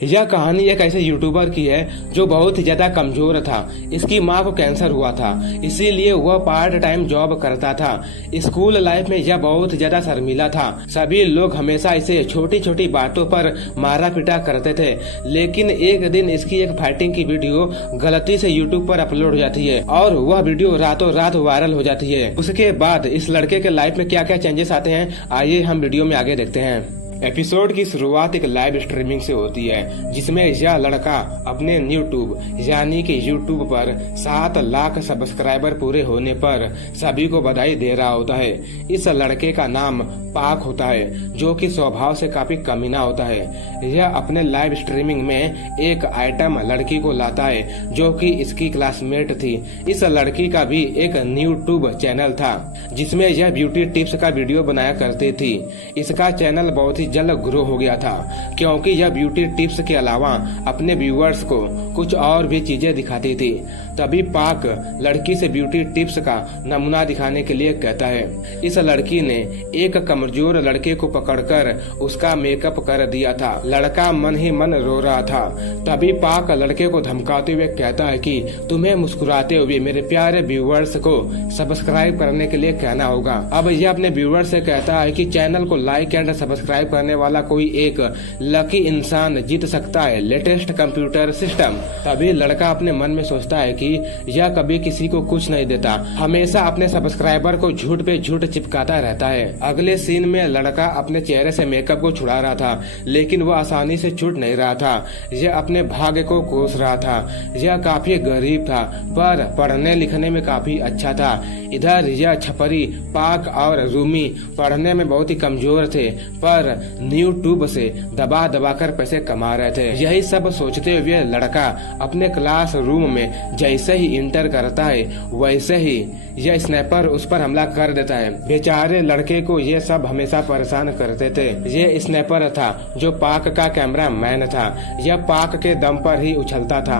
यह कहानी एक ऐसे यूट्यूबर की है जो बहुत ही ज्यादा कमजोर था। इसकी माँ को कैंसर हुआ था, इसीलिए वह पार्ट टाइम जॉब करता था। स्कूल लाइफ में यह बहुत ज्यादा शर्मीला था। सभी लोग हमेशा इसे छोटी छोटी बातों पर मारा पीटा करते थे। लेकिन एक दिन इसकी एक फाइटिंग की वीडियो गलती से यूट्यूब पर अपलोड हो जाती है और वह वीडियो रातों रात वायरल हो जाती है। उसके बाद इस लड़के के लाइफ में क्या क्या चेंजेस आते हैं, आइए हम वीडियो में आगे देखते हैं। एपिसोड की शुरुआत एक लाइव स्ट्रीमिंग से होती है, जिसमें यह लड़का अपने यूट्यूब यानी कि यूट्यूब पर 7 लाख सब्सक्राइबर पूरे होने पर सभी को बधाई दे रहा होता है। इस लड़के का नाम पाक होता है, जो कि स्वभाव से काफी कमीना होता है। यह अपने लाइव स्ट्रीमिंग में एक आइटम लड़की को लाता है, जो कि इसकी क्लासमेट थी। इस लड़की का भी एक यूट्यूब चैनल था, जिसमें यह ब्यूटी टिप्स का वीडियो बनाया करती थी। इसका चैनल बहुत ही जल्द ग्रो हो गया था, क्योंकि यह ब्यूटी टिप्स के अलावा अपने व्यूअर्स को कुछ और भी चीजें दिखाती थी। तभी पाक लड़की से ब्यूटी टिप्स का नमूना दिखाने के लिए कहता है। इस लड़की ने एक कमजोर लड़के को पकड़कर उसका मेकअप कर दिया था। लड़का मन ही मन रो रहा था। तभी पाक लड़के को धमकाते हुए कहता है कि तुम्हें मुस्कुराते हुए मेरे प्यारे व्यूअर्स को सब्सक्राइब करने के लिए कहना होगा। अब यह अपने व्यूअर्स से कहता है कि चैनल को लाइक एंड सब्सक्राइब करने वाला कोई एक लकी इंसान जीत सकता है लेटेस्ट कंप्यूटर सिस्टम। तभी लड़का अपने मन में सोचता है कि यह कभी किसी को कुछ नहीं देता, हमेशा अपने सब्सक्राइबर को झूठ पे झूठ चिपकाता रहता है। अगले सीन में लड़का अपने चेहरे से मेकअप को छुड़ा रहा था, लेकिन वह आसानी से छूट नहीं रहा था। यह अपने भाग्य को कोस रहा था। यह काफी गरीब था, पर पढ़ने लिखने में काफी अच्छा था। इधर यह छपरी पाक और रूमी पढ़ने में बहुत ही कमजोर थे, पर यूट्यूब से दबा दबा कर पैसे कमा रहे थे। यही सब सोचते हुए लड़का अपने क्लास रूम में जैसे ही इंटर करता है, वैसे ही यह स्नाइपर उस पर हमला कर देता है। बेचारे लड़के को ये सब हमेशा परेशान करते थे। ये स्नाइपर था जो पाक का कैमरा मैन था। यह पाक के दम पर ही उछलता था,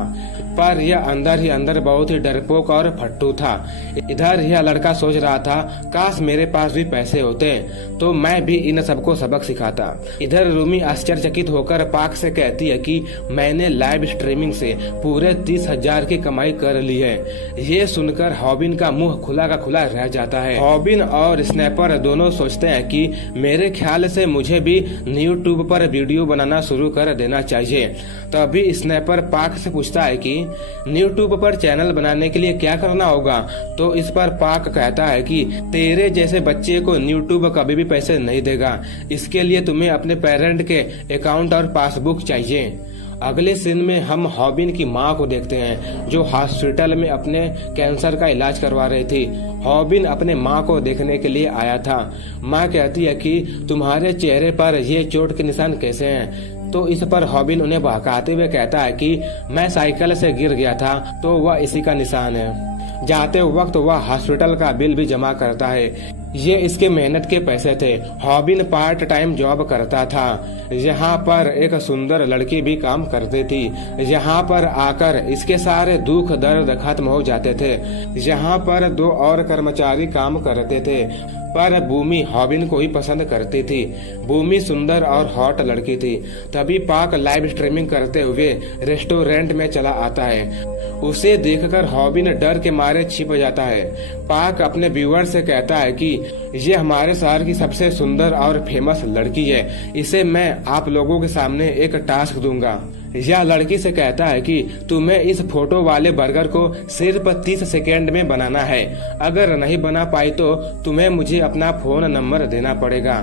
पर यह अंदर ही अंदर बहुत ही डरपोक और फट्टू था। इधर यह लड़का सोच रहा था, काश मेरे पास भी पैसे होते तो मैं भी इन सबको सबक सिखाता। इधर रूमी आश्चर्यचकित होकर पाक से कहती है कि मैंने लाइव स्ट्रीमिंग से पूरे 30,000 की कमाई कर ली है। ये सुनकर हॉबिन का मुंह खुला का खुला रह जाता है। हॉबिन और स्नैपर दोनों सोचते हैं कि मेरे ख्याल से मुझे भी यूट्यूब पर वीडियो बनाना शुरू कर देना चाहिए। तभी स्नैपर पाक से पूछता है कि यूट्यूब पर चैनल बनाने के लिए क्या करना होगा। तो इस पर पाक कहता है कि तेरे जैसे बच्चे को यूट्यूब कभी भी पैसे नहीं देगा। इसके लिए तुम्हें अपने पेरेंट के अकाउंट और पासबुक चाहिए। अगले सीन में हम हॉबिन की माँ को देखते हैं, जो हॉस्पिटल में अपने कैंसर का इलाज करवा रही थी। हॉबिन अपने माँ को देखने के लिए आया था। माँ कहती है कि तुम्हारे चेहरे पर ये चोट के निशान कैसे हैं। तो इस पर हॉबिन उन्हें बहकाते हुए कहता है कि मैं साइकिल से गिर गया था, तो वह इसी का निशान है। जाते वक्त वह हॉस्पिटल का बिल भी जमा करता है। ये इसके मेहनत के पैसे थे। हॉबिन पार्ट टाइम जॉब करता था। यहाँ पर एक सुंदर लड़की भी काम करती थी। यहाँ पर आकर इसके सारे दुख दर्द खत्म हो जाते थे। यहाँ पर 2 और कर्मचारी काम करते थे, पर भूमि हॉबिन को ही पसंद करती थी। भूमि सुंदर और हॉट लड़की थी। तभी पाक लाइव स्ट्रीमिंग करते हुए रेस्टोरेंट में चला आता है। उसे देखकर हॉबिन डर के मारे छिप जाता है। पाक अपने व्यूअर से कहता है कि ये हमारे शहर की सबसे सुंदर और फेमस लड़की है। इसे मैं आप लोगों के सामने एक टास्क दूंगा। यह लड़की से कहता है कि तुम्हें इस फोटो वाले बर्गर को सिर्फ 30 सेकेंड में बनाना है। अगर नहीं बना पाई तो तुम्हें मुझे अपना फोन नंबर देना पड़ेगा।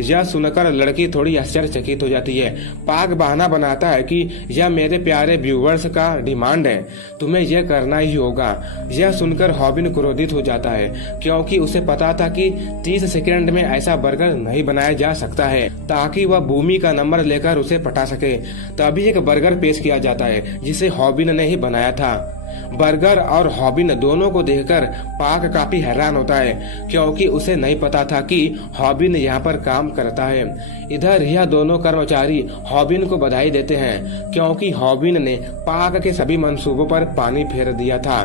यह सुनकर लड़की थोड़ी आश्चर्यचकित हो जाती है। पाक बहाना बनाता है कि यह मेरे प्यारे व्यूअर्स का डिमांड है, तुम्हें यह करना ही होगा। यह सुनकर हॉबिन क्रोधित हो जाता है, क्योंकि उसे पता था कि 30 सेकेंड में ऐसा बर्गर नहीं बनाया जा सकता है, ताकि वह भूमि का नंबर लेकर उसे पटा सके। तभी एक बर्गर पेश किया जाता है, जिसे हॉबिन ने ही बनाया था। बर्गर और हॉबिन दोनों को देखकर पाक काफी हैरान होता है, क्योंकि उसे नहीं पता था कि हॉबिन यहाँ पर काम करता है। इधर यह दोनों कर्मचारी हॉबिन को बधाई देते हैं, क्योंकि हॉबिन ने पाक के सभी मंसूबों पर पानी फेर दिया था।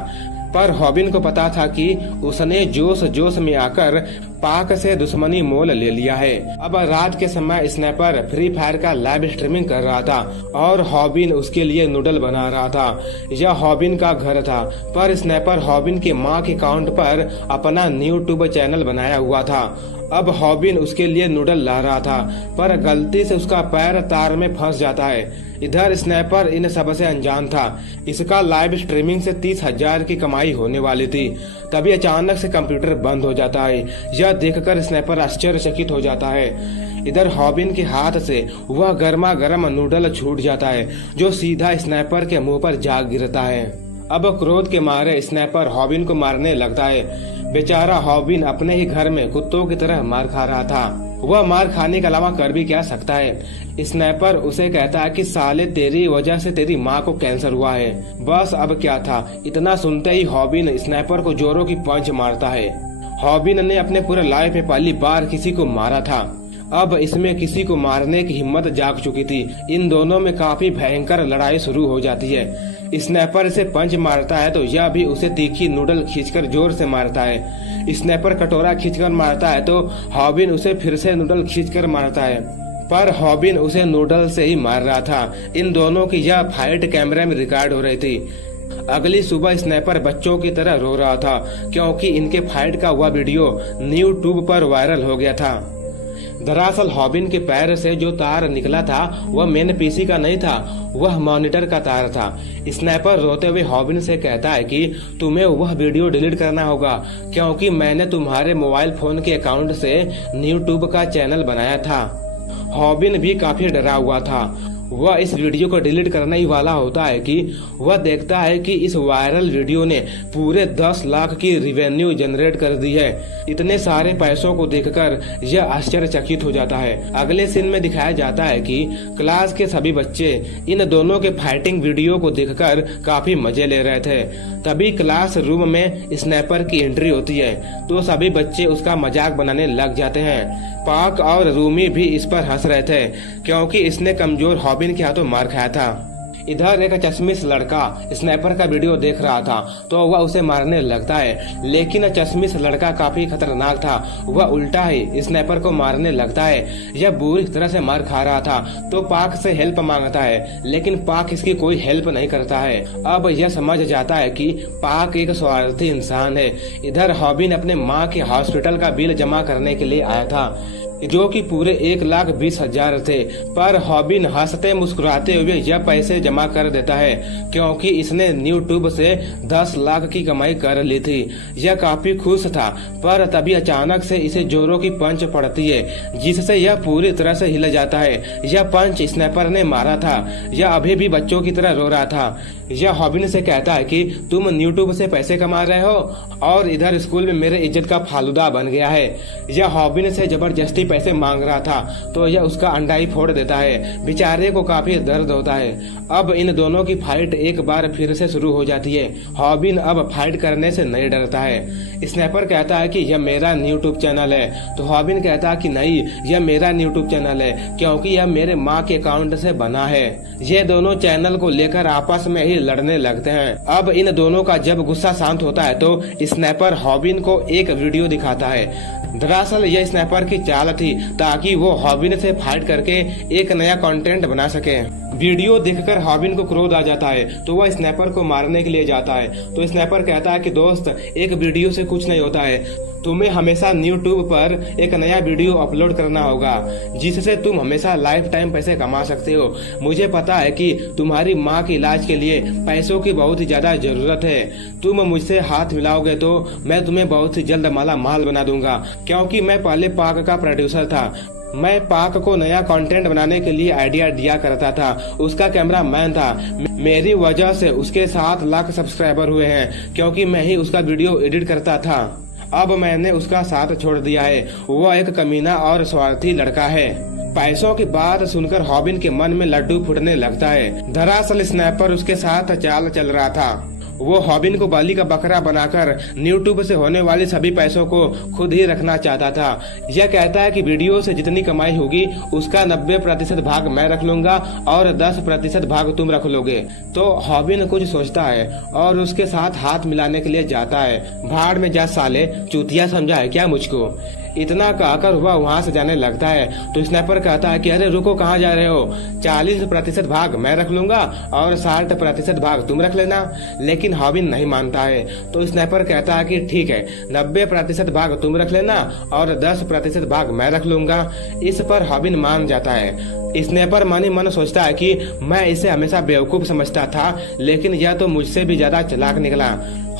पर हॉबिन को पता था कि उसने जोश जोश में आकर पाक से दुश्मनी मोल ले लिया है। अब रात के समय स्नैपर फ्री फायर का लाइव स्ट्रीमिंग कर रहा था और हॉबिन उसके लिए नूडल बना रहा था। यह हॉबिन का घर था, पर स्नैपर हॉबिन के माँ के अकाउंट पर अपना यूट्यूब चैनल बनाया हुआ था। अब हॉबिन उसके लिए नूडल ला रहा था, पर गलती से उसका पैर तार में फंस जाता है। इधर स्नैपर इन सब से अनजान था। इसका लाइव स्ट्रीमिंग से 30,000 की कमाई होने वाली थी। तभी अचानक से कंप्यूटर बंद हो जाता है। यह देखकर स्नैपर आश्चर्यचकित हो जाता है। इधर हॉबिन के हाथ से वह गर्मा गर्म नूडल छूट जाता है, जो सीधा स्नैपर के मुंह पर जा गिरता है। अब क्रोध के मारे स्नैपर हॉबिन को मारने लगता है। बेचारा हॉबिन अपने ही घर में कुत्तों की तरह मार खा रहा था। वह मार खाने के अलावा कर भी क्या सकता है। स्नैपर उसे कहता है कि साले तेरी वजह से तेरी माँ को कैंसर हुआ है। बस अब क्या था, इतना सुनते ही हॉबिन स्नैपर को जोरों की पंच मारता है। हॉबिन ने अपने पूरे लाइफ में पहली बार किसी को मारा था। अब इसमें किसी को मारने की हिम्मत जाग चुकी थी। इन दोनों में काफी भयंकर लड़ाई शुरू हो जाती है। स्नैपर से पंच मारता है तो यह भी उसे तीखी नूडल खींचकर जोर से मारता है। स्नैपर कटोरा खींचकर मारता है तो हॉबिन उसे फिर से नूडल खींचकर मारता है, पर हॉबिन उसे नूडल से ही मार रहा था। इन दोनों की यह फाइट कैमरे में रिकॉर्ड हो रही थी। अगली सुबह स्नैपर बच्चों की तरह रो रहा था, क्योंकि इनके फाइट का वह वीडियो यूट्यूब पर वायरल हो गया था। दरअसल हॉबिन के पैर से जो तार निकला था वह मेन पीसी का नहीं था, वह मॉनिटर का तार था। स्नैपर रोते हुए हॉबिन से कहता है कि तुम्हें वह वीडियो डिलीट करना होगा, क्योंकि मैंने तुम्हारे मोबाइल फोन के अकाउंट से यूट्यूब का चैनल बनाया था। हॉबिन भी काफी डरा हुआ था। वह इस वीडियो को डिलीट करने ही वाला होता है कि वह देखता है कि इस वायरल वीडियो ने पूरे 10 लाख की रिवेन्यू जनरेट कर दी है। इतने सारे पैसों को देखकर यह आश्चर्यचकित हो जाता है। अगले सीन में दिखाया जाता है कि क्लास के सभी बच्चे इन दोनों के फाइटिंग वीडियो को देखकर काफी मजे ले रहे थे। तभी क्लास रूम में स्नैपर की एंट्री होती है तो सभी बच्चे उसका मजाक बनाने लग जाते हैं। पाक और रूमी भी इस पर हंस रहे थे, क्योंकि इसने कमजोर हॉबिन के हाथों मार खाया था। इधर एक चश्मिश लड़का स्नैपर का वीडियो देख रहा था तो वह उसे मारने लगता है, लेकिन चश्मिश लड़का काफी खतरनाक था। वह उल्टा ही स्नैपर को मारने लगता है। यह बुरी तरह से मार खा रहा था तो पाक से हेल्प मांगता है, लेकिन पाक इसकी कोई हेल्प नहीं करता है। अब यह समझ जाता है कि पाक एक स्वार्थी इंसान है। इधर हॉबिन अपने माँ के हॉस्पिटल का बिल जमा करने के लिए आया था, जो कि पूरे 1,20,000 थे, पर हॉबिन हंसते मुस्कुराते हुए यह पैसे जमा कर देता है, क्योंकि इसने यूट्यूब से 10 लाख की कमाई कर ली थी। यह काफी खुश था, पर तभी अचानक से इसे जोरों की पंच पड़ती है, जिससे यह पूरी तरह से हिल जाता है। यह पंच स्नैपर ने मारा था। यह अभी भी बच्चों की तरह रो रहा था। यह हॉबिन से कहता है कि तुम यूट्यूब से पैसे कमा रहे हो और इधर स्कूल में मेरे इज्जत का फालूदा बन गया है। यह हॉबिन से जबरदस्ती पैसे मांग रहा था तो यह उसका अंडा ही फोड़ देता है। बेचारे को काफी दर्द होता है। अब इन दोनों की फाइट एक बार फिर से शुरू हो जाती है। हॉबिन अब फाइट करने से नहीं डरता है। स्नैपर कहता है कि यह मेरा यूट्यूब चैनल है तो हॉबिन कहता है कि नहीं, यह मेरा यूट्यूब चैनल है, क्योंकि यह मेरे माँ के अकाउंट से बना है। ये दोनों चैनल को लेकर आपस में ही लड़ने लगते हैं। अब इन दोनों का जब गुस्सा शांत होता है तो स्नैपर हॉबिन को एक वीडियो दिखाता है। दरअसल यह स्नैपर की चाल थी ताकि वो हॉबिन से फाइट करके एक नया कंटेंट बना सके। वीडियो देखकर हॉबिन को क्रोध आ जाता है तो वह स्नैपर को मारने के लिए जाता है। तो स्नैपर कहता है कि दोस्त, एक वीडियो से कुछ नहीं होता है, तुम्हें हमेशा यूट्यूब पर एक नया वीडियो अपलोड करना होगा, जिससे तुम हमेशा लाइफ टाइम पैसे कमा सकते हो। मुझे पता है कि तुम्हारी माँ के इलाज के लिए पैसों की बहुत ही ज्यादा जरूरत है। तुम मुझसे हाथ मिलाओगे तो मैं तुम्हें बहुत ही जल्द माला माल बना दूंगा, क्योंकि मैं पहले पाक का प्रोड्यूसर था। मैं पाक को नया कंटेंट बनाने के लिए आइडिया दिया करता था, उसका कैमरा मैन था। मेरी वजह से उसके 7 लाख सब्सक्राइबर हुए हैं, क्योंकि मैं ही उसका वीडियो एडिट करता था। अब मैंने उसका साथ छोड़ दिया है। वह एक कमीना और स्वार्थी लड़का है। पैसों की बात सुनकर हॉबिन के मन में लड्डू फूटने लगता है। दरअसल स्नैपर उसके साथ चाल चल रहा था। वो हॉबिन को बलि का बकरा बनाकर यूट्यूब से होने वाले सभी पैसों को खुद ही रखना चाहता था। यह कहता है कि वीडियो से जितनी कमाई होगी उसका 90% भाग मैं रख लूंगा और 10% भाग तुम रख लोगे। तो हॉबिन कुछ सोचता है और उसके साथ हाथ मिलाने के लिए जाता है। भाड़ में जा साले, चूतिया समझा है क्या मुझको। इतना कहकर वह वहाँ से जाने लगता है तो स्नाइपर कहता है कि अरे रुको, कहाँ जा रहे हो? 40% भाग मैं रख लूंगा और 60% भाग तुम रख लेना। लेकिन हॉबिन नहीं मानता है तो स्नाइपर कहता है कि ठीक है, 90% भाग तुम रख लेना और 10% भाग मैं रख लूंगा। इस पर हॉबिन मान जाता है। स्नाइपर मन ही मन सोचता है कि मैं इसे हमेशा बेवकूफ समझता था, लेकिन यह तो मुझसे भी ज्यादा चालाक निकला।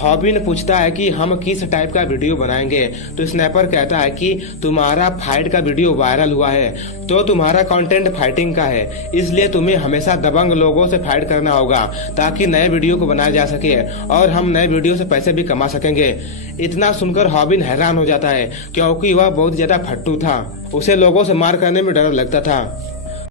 हॉबिन पूछता है कि हम किस टाइप का वीडियो बनाएंगे तो स्नाइपर कहता है कि तुम्हारा फाइट का वीडियो वायरल हुआ है तो तुम्हारा कंटेंट फाइटिंग का है, इसलिए तुम्हें हमेशा दबंग लोगों से फाइट करना होगा ताकि नए वीडियो को बनाया जा सके और हम नए वीडियो से पैसे भी कमा सकेंगे। इतना सुनकर हॉबिन हैरान हो जाता है क्योंकि वह बहुत ज्यादा फट्टू था, उसे लोगों से मार करने में डर लगता था।